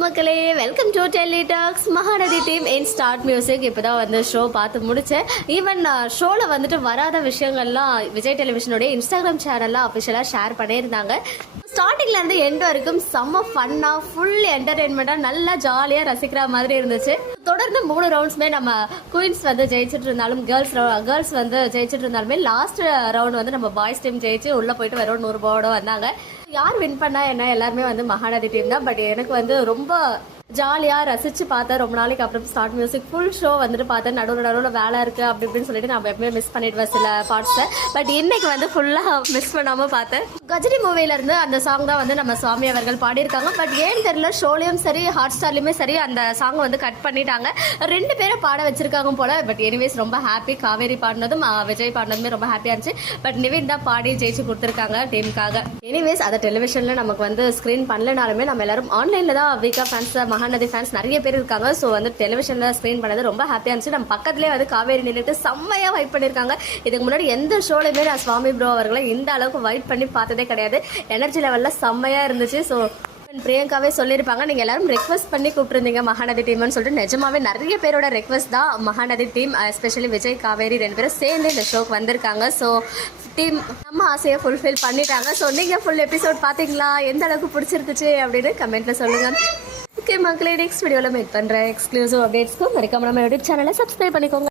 மக்களே, welcome to Delhi talks. Mahanadi team in start music. இப்போதான் வந்து ஷோ பார்த்து முடிச்சேன். ஈவன் ஷோல வந்துட்டு வராத விஷயங்கள்லாம் விஜய் டெலிவிஷனுடைய இன்ஸ்டாகிராம் சேனல்ல அஃபிஷியலா ஷேர் பண்ணியிருந்தாங்க. ஸ்டார்டிங்ல இருந்து எண்ட் வரைக்கும் செம்ம ஃபன்னா, ஃபுல் என்டர்டைன்மெண்டா, நல்லா ஜாலியா ரசிக்கிற மாதிரி இருந்துச்சு. தொடர்ந்து 3 ரவுண்ட்ஸ்மே நம்ம குயின்ஸ் வந்து ஜெயிச்சுட்டு இருந்தாலும், கேர்ள்ஸ் வந்து ஜெயிச்சுட்டு இருந்தாலுமே லாஸ்ட் ரவுண்ட் வந்து நம்ம பாய்ஸ் டீம் ஜெயிச்சு உள்ள போயிட்டு வெறும் 100 ரூபாயோட வந்தாங்க. யார் வின் பண்ணா என்ன, எல்லாருமே வந்து மகாநதி டீம் தான். பட் எனக்கு வந்து ரொம்ப ஜாலியா ரசிச்சு பார்த்தேன். ரொம்ப நாளைக்கு அப்புறம் ஸ்டார்ட் மியூசிக் ஃபுல் ஷோ வந்துட்டு பார்த்தேன். நடுவில் வேலை இருக்கு அப்படி இப்படின்னு சொல்லிட்டு நான் எப்பவுமே மிஸ் பண்ணிடுவேன் சில பார்ட்ஸை. பட் இன்னைக்கு வந்து ஃபுல்லா மிஸ் பண்ணாம பார்த்தேன். கஜினி மூவில இருந்து அந்த சாங் தான் வந்து நம்ம சுவாமி அவர்கள் பாடியிருக்காங்க. பட் ஏன்னு தெரியல, ஷோலையும் சரி ஹாட் ஸ்டார்லயுமே சரி அந்த சாங் வந்து கட் பண்ணிட்டாங்க. 2 பேரை பாட வச்சிருக்காங்க போல. பட் எனிவேஸ் ரொம்ப ஹாப்பி. காவேரி பாடினதும் விஜய் பாடினதுமே ரொம்ப ஹாப்பியா இருந்துச்சு. பட் நிவின் தான் பாடி ஜெயிச்சு கொடுத்துருக்காங்க டீமுக்காக. எனிவேஸ் அதை டெலிவிஷன்ல நமக்கு வந்து ஸ்கிரீன் பண்ணலனாலுமே நம்ம எல்லாரும் ஆன்லைன்ல தான் வீக்கா ஃபேன்ஸ், மகாநதி ஃபேன்ஸ் நிறைய பேர் இருக்காங்க. ஸோ வந்து டெலிவிஷன்ல ஸ்கிரீன் பண்ணது ரொம்ப ஹாப்பியா இருந்துச்சு. நம்ம பக்கத்துலேயே வந்து காவேரி நின்றுட்டு செம்மையா வைப் பண்ணியிருக்காங்க. இதுக்கு முன்னாடி எந்த ஷோலையுமே நான் சுவாமி ப்ரோ அவர்களை இந்த அளவுக்கு வைப் பண்ணி பார்த்ததே கிடையாது. எனர்ஜி லெவல்ல செம்மையா இருந்துச்சு. ஸோ பிரியங்காவே சொல்லியிருப்பாங்க, நீங்க எல்லாரும் ரெக்வஸ்ட் பண்ணி கூப்பிட்டுருந்தீங்க மகாநதி டீம்னு சொல்லிட்டு. நிஜமாவே நிறைய பேரோட ரெக்வஸ்ட் தான் மகாநதி டீம், எஸ்பெஷலி விஜய் காவேரி 2 பேரும் சேர்ந்து இந்த ஷோக்கு வந்திருக்காங்க. ஸோ டீம் நம்ம ஆசையை ஃபுல்ஃபில் பண்ணிட்டாங்க. ஸோ நீங்க ஃபுல் எபிசோட் பார்த்தீங்களா, எந்த அளவுக்கு பிடிச்சிருந்துச்சு அப்படின்னு கமெண்ட்ல சொல்லுங்க. ஓகே மக்களே, நெக்ஸ்ட் வீடியோவில் மீட் பண்ணுறேன். எக்ஸ்க்ளூசிவ் அப்டேட்ஸ்க்கு மறக்காம நம்ம யூடியூப் சேனலை சப்ஸ்கிரைப் பண்ணிக்கோங்க.